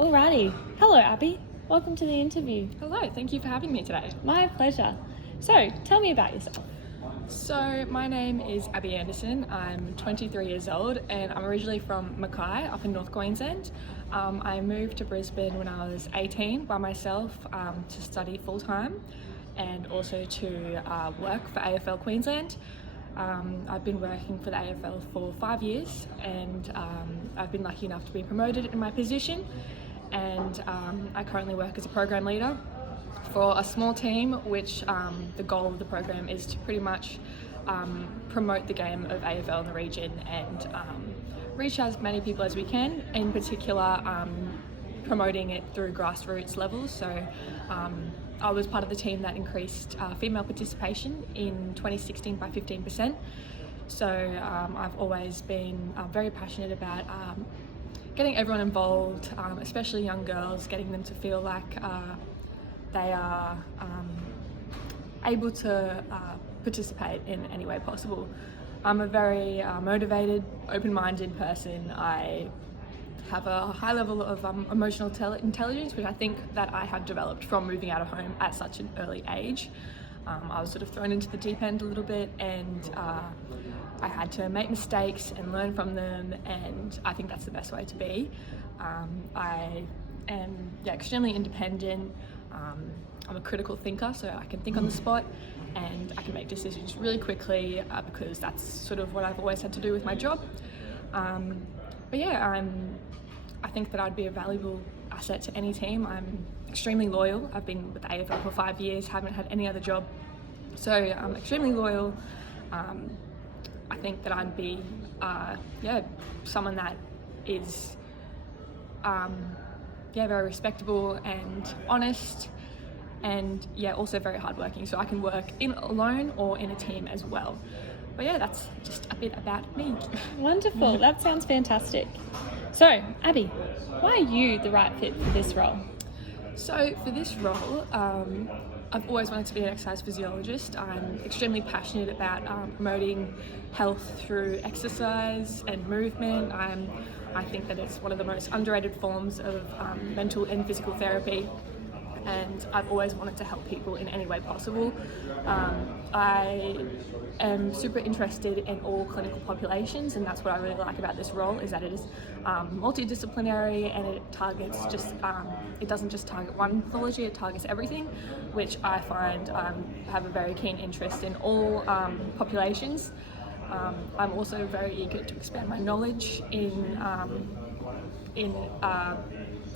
Alrighty. Hello, Abby. Welcome to the interview. Hello, thank you for having me today. My pleasure. So, tell me about yourself. So, my name is Abby Anderson. I'm 23 years old and I'm originally from Mackay up in North Queensland. I moved to Brisbane when I was 18 by myself to study full-time and also to work for AFL Queensland. I've been working for the AFL for 5 years and I've been lucky enough to be promoted in my position, and I currently work as a program leader for a small team which the goal of the program is to pretty much promote the game of AFL in the region and reach as many people as we can, in particular promoting it through grassroots levels. So I was part of the team that increased female participation in 2016 by 15%. So I've always been very passionate about getting everyone involved, especially young girls, getting them to feel like they are able to participate in any way possible. I'm a very motivated, open-minded person. I have a high level of emotional intelligence, which I think that I have developed from moving out of home at such an early age. I was sort of thrown into the deep end a little bit, and I had to make mistakes and learn from them, and I think that's the best way to be. I am extremely independent. I'm a critical thinker, so I can think on the spot and I can make decisions really quickly because that's sort of what I've always had to do with my job. But yeah, I think that I'd be a valuable asset to any team. I'm extremely loyal. I've been with the AFL for 5 years, haven't had any other job. So I'm extremely loyal. I think that I'd be someone that is very respectable and honest, and also very hardworking. So I can work in alone or in a team as well. But yeah, that's just a bit about me. Wonderful. That sounds fantastic. So, Abby, why are you the right fit for this role? So for this role, I've always wanted to be an exercise physiologist. I'm extremely passionate about promoting health through exercise and movement. I think that it's one of the most underrated forms of mental and physical therapy, and I've always wanted to help people in any way possible. I am super interested in all clinical populations, and that's what I really like about this role, is that it is multidisciplinary, and it doesn't just target one pathology, it targets everything, which I find have a very keen interest in all populations. I'm also very eager to expand my knowledge in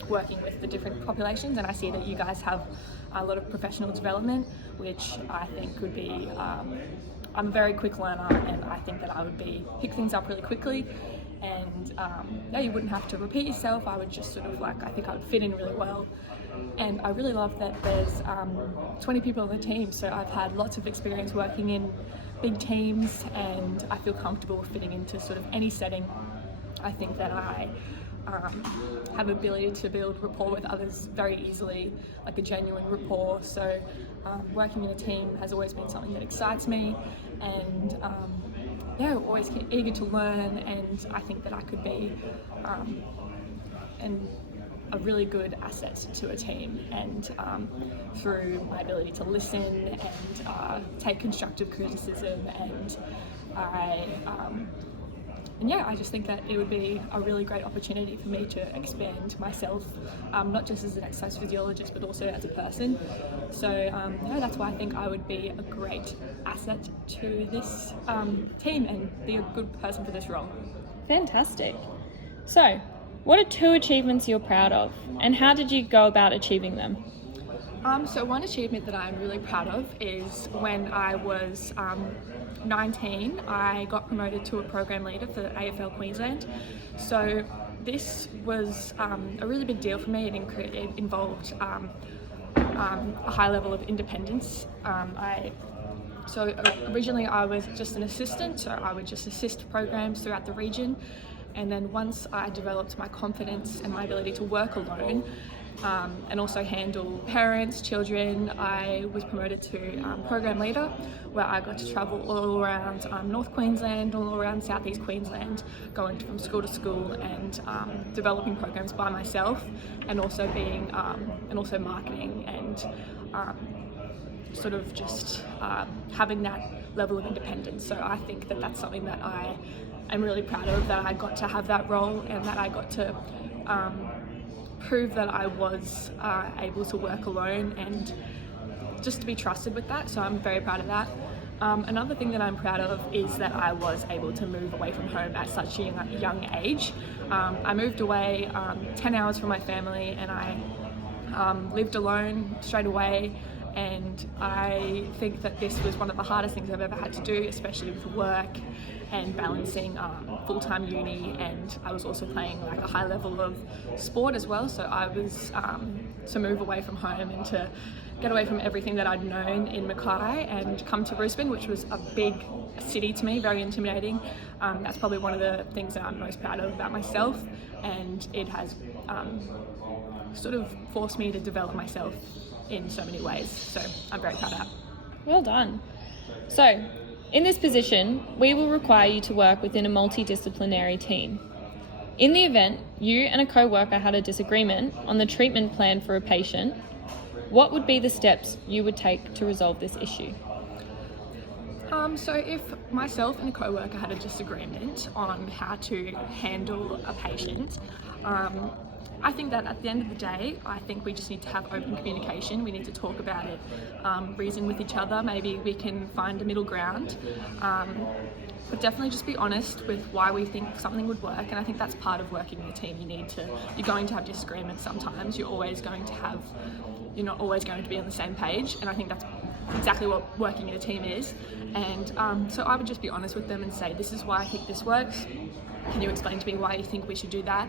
working with the different populations, and I see that you guys have a lot of professional development, which I think could be, I'm a very quick learner, and I think that I would pick things up really quickly, and you wouldn't have to repeat yourself. I would just sort of I think I would fit in really well. And I really love that there's 20 people on the team, so I've had lots of experience working in big teams, and I feel comfortable fitting into sort of any setting. I think that I have ability to build rapport with others very easily, like a genuine rapport. So working in a team has always been something that excites me, and always eager to learn, and I think that I could be a really good asset to a team, and through my ability to listen and take constructive criticism, and I just think that it would be a really great opportunity for me to expand myself, not just as an exercise physiologist, but also as a person. So that's why I think I would be a great asset to this team and be a good person for this role. Fantastic. So, what are 2 achievements you're proud of, and how did you go about achieving them? So one achievement that I'm really proud of is when I was 19, I got promoted to a program leader for AFL Queensland. So this was a really big deal for me. It involved a high level of independence. So originally I was just an assistant, so I would just assist programs throughout the region. And then once I developed my confidence and my ability to work alone, and also handle parents, children. I was promoted to program leader, where I got to travel all around North Queensland, all around Southeast Queensland, going from school to school and developing programs by myself, and also being and also marketing and sort of just having that level of independence. So I think that that's something that I am really proud of, that I got to have that role and that I got to prove that I was able to work alone and just to be trusted with that. So I'm very proud of that. Another thing that I'm proud of is that I was able to move away from home at such a young age. I moved away 10 hours from my family, and I lived alone straight away. And I think that this was one of the hardest things I've ever had to do, especially with work and balancing full-time uni, and I was also playing like a high level of sport as well. So I was to move away from home and to get away from everything that I'd known in Mackay and come to Brisbane, which was a big city to me, very intimidating. That's probably one of the things that I'm most proud of about myself, and it has sort of forced me to develop myself in so many ways. So I'm very proud of that. Well done. So, in this position, we will require you to work within a multidisciplinary team. In the event you and a co-worker had a disagreement on the treatment plan for a patient, what would be the steps you would take to resolve this issue? So if myself and a co-worker had a disagreement on how to handle a patient, I think that at the end of the day, I think we just need to have open communication. We need to talk about it, reason with each other. Maybe we can find a middle ground, but definitely just be honest with why we think something would work. And I think that's part of working in a team. You're going to have disagreements sometimes. You're not always going to be on the same page. And I think that's exactly what working in a team is. And so I would just be honest with them and say, this is why I think this works. Can you explain to me why you think we should do that?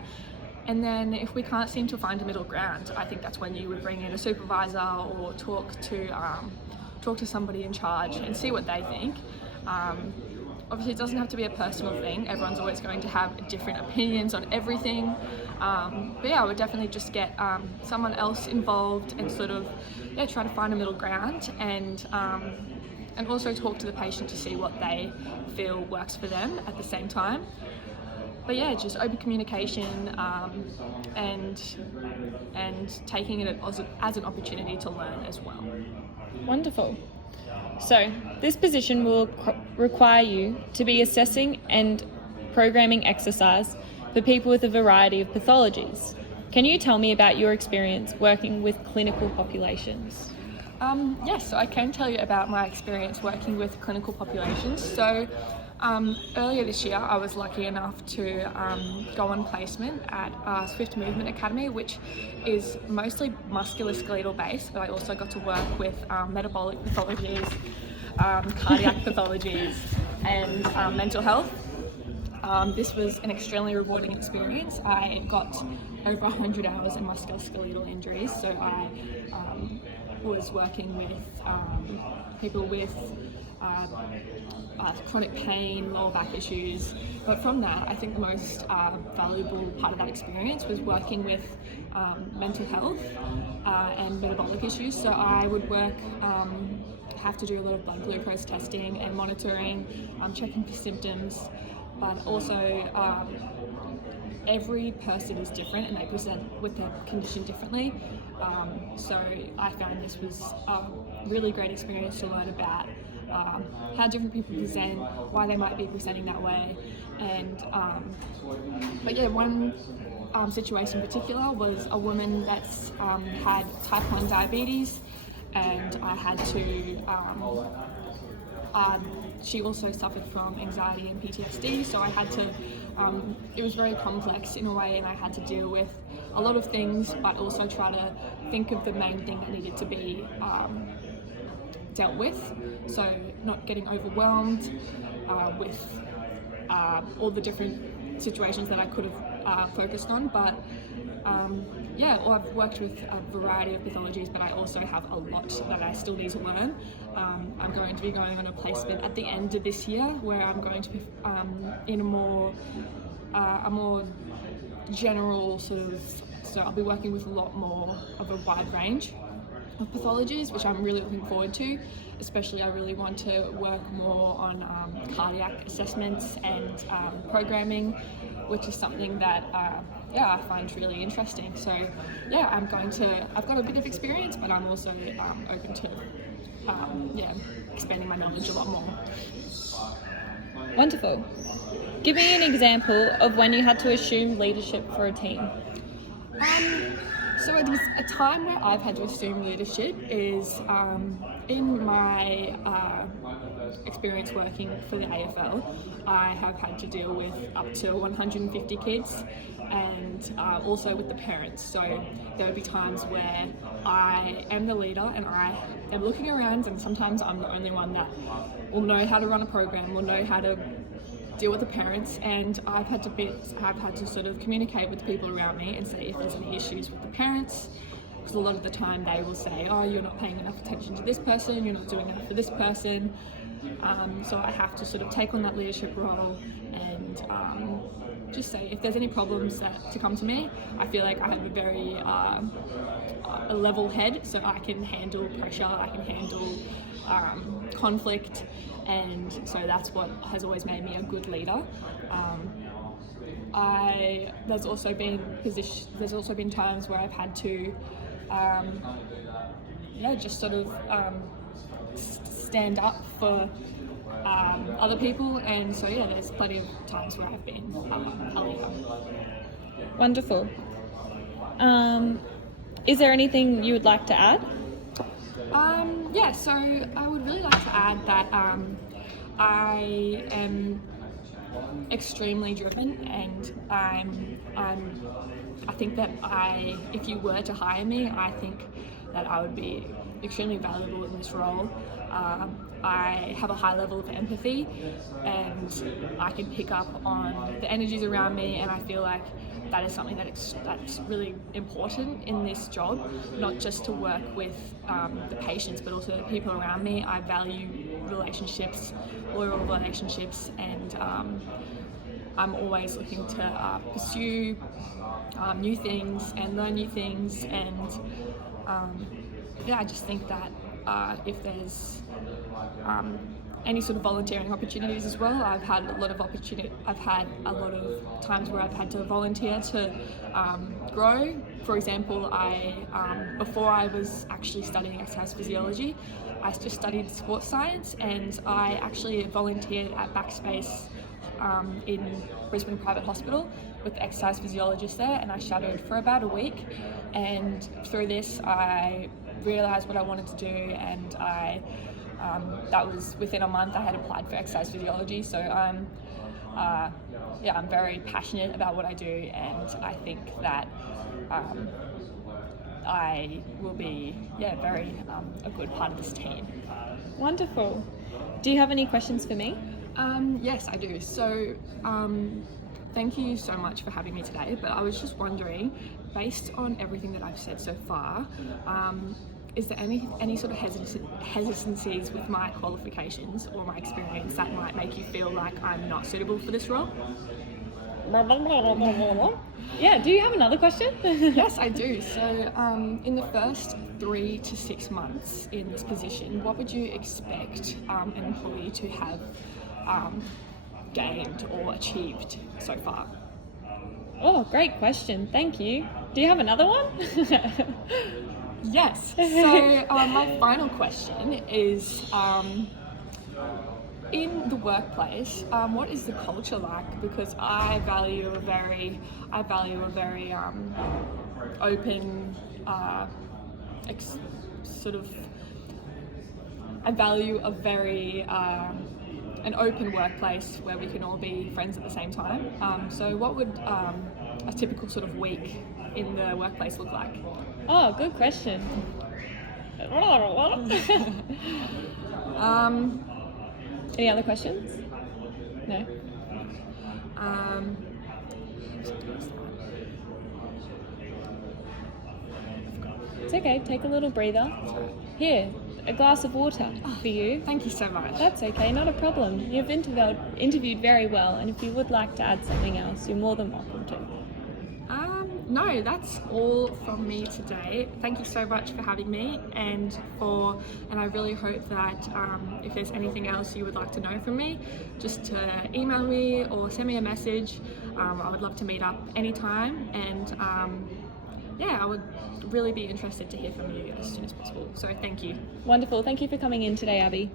And then if we can't seem to find a middle ground, I think that's when you would bring in a supervisor or talk to somebody in charge and see what they think. Obviously it doesn't have to be a personal thing. Everyone's always going to have different opinions on everything. But yeah, I would definitely just get someone else involved and sort of try to find a middle ground, and also talk to the patient to see what they feel works for them at the same time. But yeah, just open communication and taking it as an opportunity to learn as well. Wonderful. So, this position will require you to be assessing and programming exercise for people with a variety of pathologies. Can you tell me about your experience working with clinical populations? Yes, so I can tell you about my experience working with clinical populations. So earlier this year, I was lucky enough to go on placement at Swift Movement Academy, which is mostly musculoskeletal based, but I also got to work with metabolic pathologies, cardiac pathologies, and mental health. This was an extremely rewarding experience. I got over 100 hours in musculoskeletal injuries, so I was working with people with chronic pain, lower back issues. But from that, I think the most valuable part of that experience was working with mental health and metabolic issues. So I would have to do a lot of blood glucose testing and monitoring, checking for symptoms, but also every person is different and they present with their condition differently. So I found this was a really great experience to learn about how different people present, why they might be presenting that way. And but yeah, one situation in particular was a woman that's had type 1 diabetes, and I had to she also suffered from anxiety and PTSD, so I had to, it was very complex in a way, and I had to deal with a lot of things, but also try to think of the main thing that needed to be dealt with. So not getting overwhelmed with all the different situations that I could have focused on, but I've worked with a variety of pathologies, but I also have a lot that I still need to learn. I'm going to be going on a placement at the end of this year where I'm going to be in a more general sort of so I'll be working with a lot more of a wide range of pathologies, which I'm really looking forward to. Especially, I really want to work more on cardiac assessments and programming, which is something that I find really interesting. So yeah, I've got a bit of experience, but I'm also open to expanding my knowledge a lot more. Wonderful. Give me an example of when you had to assume leadership for a team. So a time where I've had to assume leadership is in my experience working for the AFL. I have had to deal with up to 150 kids, and also with the parents. So there would be times where I am the leader and I am looking around, and sometimes I'm the only one that will know how to run a program, will know how to deal with the parents, and I've had to sort of communicate with the people around me and say if there's any issues with the parents, because a lot of the time they will say, oh, you're not paying enough attention to this person, you're not doing enough for this person. So I have to sort of take on that leadership role and just say if there's any problems to come to me. I feel like I have a very a level head, so I can handle pressure, I can handle conflict, and so that's what has always made me a good leader. There's also been times where I've had to just sort of stand up for other people, and so there's plenty of times where I've been a leader. Wonderful. Is there anything you would like to add? So I would really like to add that I am extremely driven, and I think that if you were to hire me, I think that I would be extremely valuable in this role. I have a high level of empathy, and I can pick up on the energies around me, and I feel like that is something that's really important in this job, not just to work with the patients, but also the people around me. I value relationships, loyal relationships, and I'm always looking to pursue new things and learn new things, and I just think that if there's any sort of volunteering opportunities as well. I've had a lot of times where I've had to volunteer to grow. For example, before I was actually studying exercise physiology, I just studied sports science, and I actually volunteered at Backspace in Brisbane Private Hospital with the exercise physiologist there, and I shadowed for about a week. And through this, I realised what I wanted to do, and that was within a month I had applied for exercise physiology. So I'm very passionate about what I do, and I think that I will be very a good part of this team. Wonderful. Do you have any questions for me? Yes, I do. So thank you so much for having me today, but I was just wondering, based on everything that I've said so far, is there any sort of hesitancies with my qualifications or my experience that might make you feel like I'm not suitable for this role? Yeah, do you have another question? Yes, I do. So in the first 3 to 6 months in this position, what would you expect an employee to have gained or achieved so far? Oh, great question. Thank you. Do you have another one? Yes. So my final question is, in the workplace, what is the culture like? Because I value a very open, I value a very an open workplace where we can all be friends at the same time. So what would a typical sort of week in the workplace look like? Oh, good question. Any other questions? No? It's okay, take a little breather. Here, a glass of water for you. Thank you so much. That's okay, not a problem. You've interviewed very well, and if you would like to add something else, you're more than welcome to. No, that's all from me today. Thank you so much for having me, and I really hope that if there's anything else you would like to know from me, just to email me or send me a message. I would love to meet up anytime, and I would really be interested to hear from you as soon as possible. So thank you. Wonderful. Thank you for coming in today, Abby.